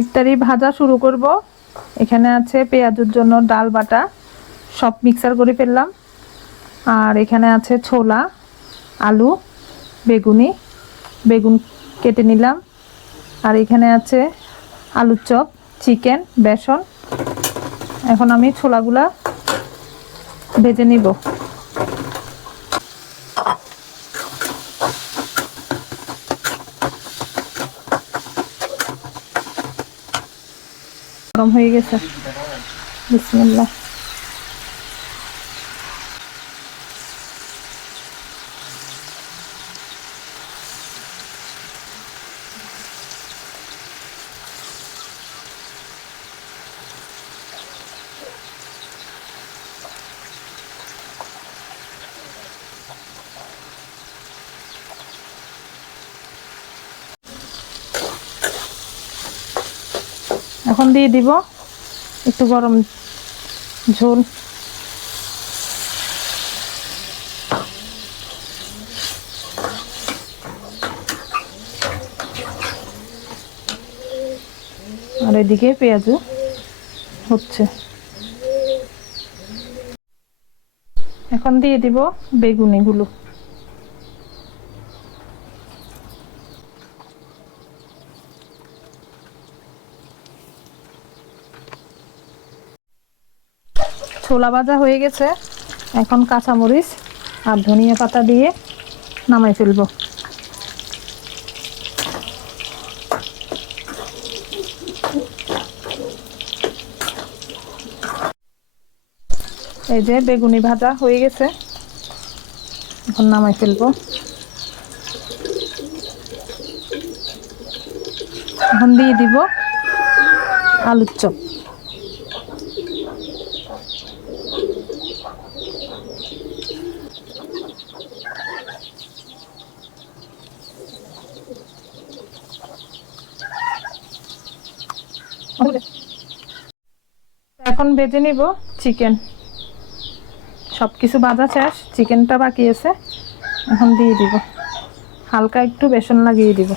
ইফতারি ভাজা শুরু করব। এখানে আছে পেঁয়াজের জন্য ডাল বাটা, সব মিক্সার করে ফেললাম। আর এখানে আছে ছোলা, আলু, বেগুন কেটে নিলাম। আর এখানে আছে আলুর চপ, চিকেন, বেসন। এখন আমি ছোলাগুলা ভেজে নিব। গরম হয়ে গেছে, বিসমিল্লাহ। এখন দিয়ে দিব একটু গরম ঝোল। আর এদিকে পেঁয়াজু হচ্ছে। এখন দিয়ে দিব বেগুনিগুলো। ছোলা ভাজা হয়ে গেছে। এখন কাঁচামরিচ আর ধনিয়া পাতা দিয়ে নামাই ফেলবো। এই যে বেগুনি ভাজা হয়ে গেছে, এখন নামাই ফেলবো। এখন দিয়ে দিব আলুর চপ। এখন ভেজে নিব চিকেন। সবকিছু ভাজা শেষ, চিকেনটা বাকি আছে। এখন দিয়ে দিব, হালকা একটু বেসন লাগিয়ে দিব।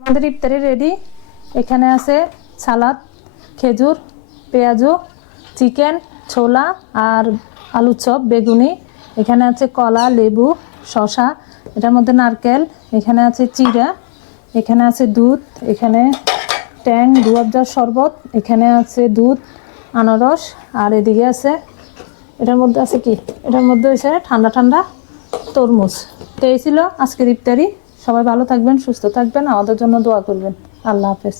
আমাদের ইফতারি রেডি। এখানে আছে সালাদ, খেজুর, পেঁয়াজু, চিকেন, ছোলা আর আলুর চপ, বেগুনি। এখানে আছে কলা, লেবু, শসা, এটার মধ্যে নারকেল, এখানে আছে চিড়া, এখানে আছে দুধ, এখানে ট্যাং রুয়াবজার শরবত, এখানে আছে দুধ, আনারস। আর এদিকে আছে, এটার মধ্যে আছে কি, এটার মধ্যে হচ্ছে ঠান্ডা ঠান্ডা তরমুজ। তো এই ছিল আজকের ইফতারি। সবাই ভালো থাকবেন, সুস্থ থাকবেন, আমাদের জন্য দোয়া করবেন। আল্লাহ হাফেজ।